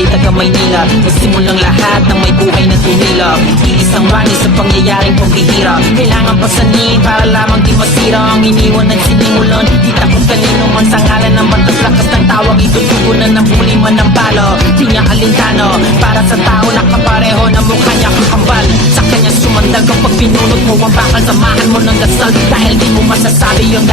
sa'y taga Maynila. Nagsimulang lahat ng may buhay na tumila. Iisang rani sa pangyayaring pambihira. Kailangan pasanin para lamang di masira ang iniwan at sinimulan. Di takot kanino man sa ngalan ng batas, lakas ng tawag, itutugunan ng huli man ng balo. Di niya alintano para sa tao na kapareho na mukha niya kakambal. Sa kanya sumandal kapag pinunot mo ang bakal, samahan mo ng dasal dahil di mo masasabi yung